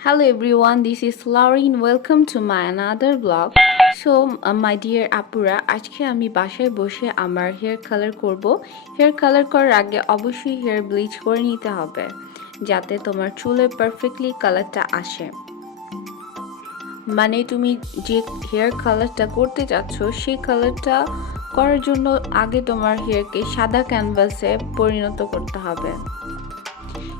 Hello everyone, this is Lauren. Welcome to my another vlog. So my dear আপুরা, আজকে আমি বাসায় বসে আমার হেয়ার কালার করব। হেয়ার কালার করার আগে অবশ্যই হেয়ার ব্লিচ করে নিতে হবে যাতে তোমার চুলে পারফেক্টলি কালারটা আসে। মানে তুমি যে হেয়ার কালারটা করতে যাচ্ছ সেই কালারটা করার জন্য আগে তোমার হেয়ারকে সাদা ক্যানভাসে পরিণত করতে হবে।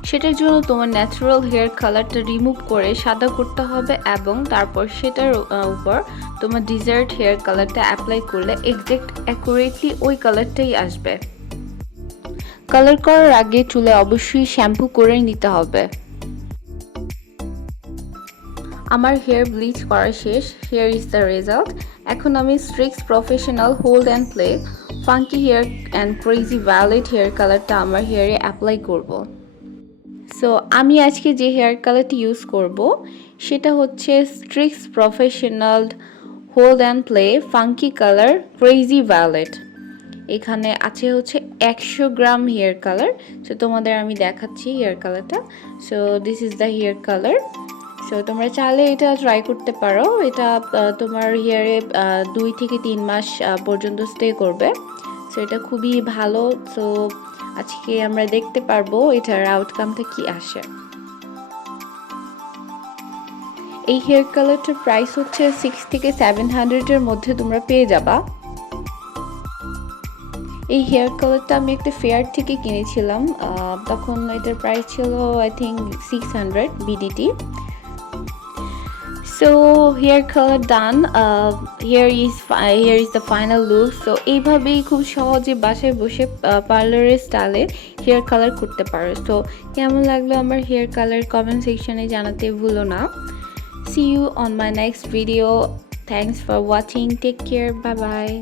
সেটার জন্য তোমার ন্যাচারাল হেয়ার কালারটা রিমুভ করে সাদা করতে হবে এবং তারপর সেটার উপর তোমার ডিজায়ার্ড হেয়ার কালারটা অ্যাপ্লাই করলে এক্সাক্ট অ্যাকুরেটলি ওই কালারটাই আসবে। কালার করার আগে চুলে অবশ্যই শ্যাম্পু করে নিতে হবে। আমার হেয়ার ব্লিচ করা শেষ। Here is the result. এখন আমি Streax professional hold and play funky hair and crazy violet hair কালারটা আমার হেয়ারে অ্যাপ্লাই করব। সো আমি আজকে যে হেয়ার কালারটি ইউজ করব সেটা হচ্ছে Streax professional hold and play funky colour crazy violet. এখানে আছে হচ্ছে 100 গ্রাম হেয়ার কালার। সো তোমাদের আমি দেখাচ্ছি হেয়ার কালারটা। So this is the hair colour. So তোমরা চাইলে এটা ট্রাই করতে পারো। এটা তোমার হেয়ারে 2 থেকে 3 মাস পর্যন্ত স্টে করবে। সো এটা খুবই ভালো। সো আজকে আমরা দেখতে পারবো এটার আউটকামটা কি আসে। এই হেয়ার কালারটার প্রাইস হচ্ছে 6 থেকে 700 এর মধ্যে তোমরা পেয়ে যাবা। এই হেয়ার কালারটা আমি একটা ফেয়ার থেকে কিনেছিলাম, তখন এটার প্রাইস ছিল I think 600 BDT. So hair color done. Here is the final look. So এইভাবেই খুব সহজে বাসায় বসে পার্লারের স্টাইলে হেয়ার কালার করতে পারো। সো কেমন লাগলো আমার হেয়ার কালার কমেন্ট সেকশনে জানাতে ভুলো না। See you on my next video. Thanks for watching. Take care. Bye bye.